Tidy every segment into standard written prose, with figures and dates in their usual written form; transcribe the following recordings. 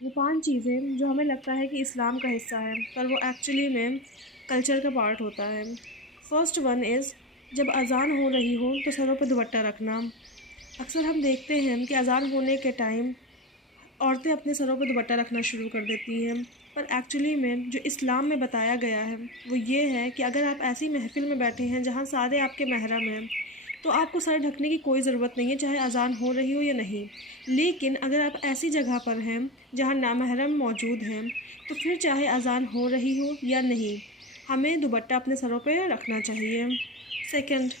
वो 5 चीज़ें जो हमें लगता है कि इस्लाम का हिस्सा है, पर वो एक्चुअली में कल्चर का पार्ट होता है। फर्स्ट वन इज़, जब अज़ान हो रही हो तो सरों पे दुपट्टा रखना। अक्सर हम देखते हैं कि अज़ान होने के टाइम औरतें अपने सरों पे दुपट्टा रखना शुरू कर देती हैं, पर एक्चुअली में जो इस्लाम में बताया गया है वो ये है कि अगर आप ऐसी महफ़िल में बैठे हैं जहाँ सारे आपके महरम हैं, तो आपको सर ढकने की कोई ज़रूरत नहीं है, चाहे अज़ान हो रही हो या नहीं। लेकिन अगर आप ऐसी जगह पर हैं जहाँ नामहरम मौजूद हैं, तो फिर चाहे अज़ान हो रही हो या नहीं, हमें दुपट्टा अपने सरों पे रखना चाहिए। सेकंड,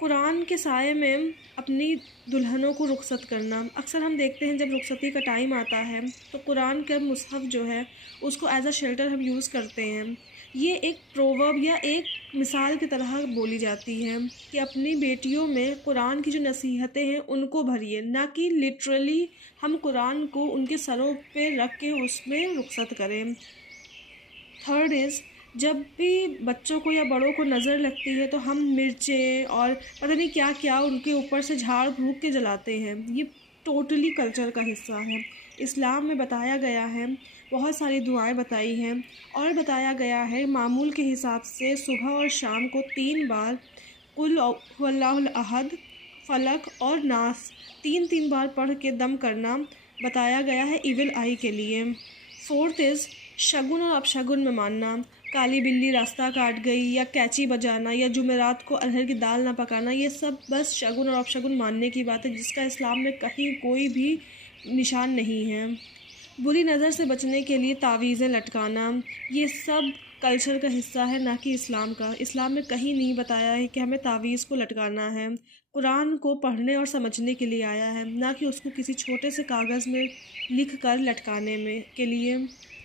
कुरान के साये में अपनी दुल्हनों को रुखसत करना। अक्सर हम देखते हैं जब रुखसती का टाइम आता है तो कुरान का मुसहफ़ जो है उसको एज़ अ शेल्टर हम यूज़ करते हैं। ये एक प्रोवर्ब या एक मिसाल की तरह बोली जाती है कि अपनी बेटियों में कुरान की जो नसीहतें हैं उनको भरिए, ना कि लिटरली हम कुरान को उनके सरों पे रख के उसमें रुखसत करें। थर्ड इज़, जब भी बच्चों को या बड़ों को नज़र लगती है तो हम मिर्चें और पता नहीं क्या क्या उनके ऊपर से झाड़ फूँक के जलाते हैं। ये टोटली कल्चर का हिस्सा है। इस्लाम में बताया गया है, बहुत सारी दुआएं बताई हैं और बताया गया है मामूल के हिसाब से सुबह और शाम को 3 बार कुल हुवल्लाहुल अहद, फलक और नास 3-3 बार पढ़ के दम करना बताया गया है इविल आई के लिए। फोर्थ इज़, शगुन और अपशगुन में मानना। काली बिल्ली रास्ता काट गई या कैची बजाना या जुमेरात को अरहर की दाल ना पकाना, ये सब बस शगुन और अपशगुन मानने की बात है जिसका इस्लाम में कहीं कोई भी निशान नहीं है। बुरी नज़र से बचने के लिए तावीज़ें लटकाना, ये सब कल्चर का हिस्सा है, ना कि इस्लाम का। इस्लाम में कहीं नहीं बताया है कि हमें तावीज़ को लटकाना है। कुरान को पढ़ने और समझने के लिए आया है, ना कि उसको किसी छोटे से कागज़ में लिख कर लटकाने में के लिए।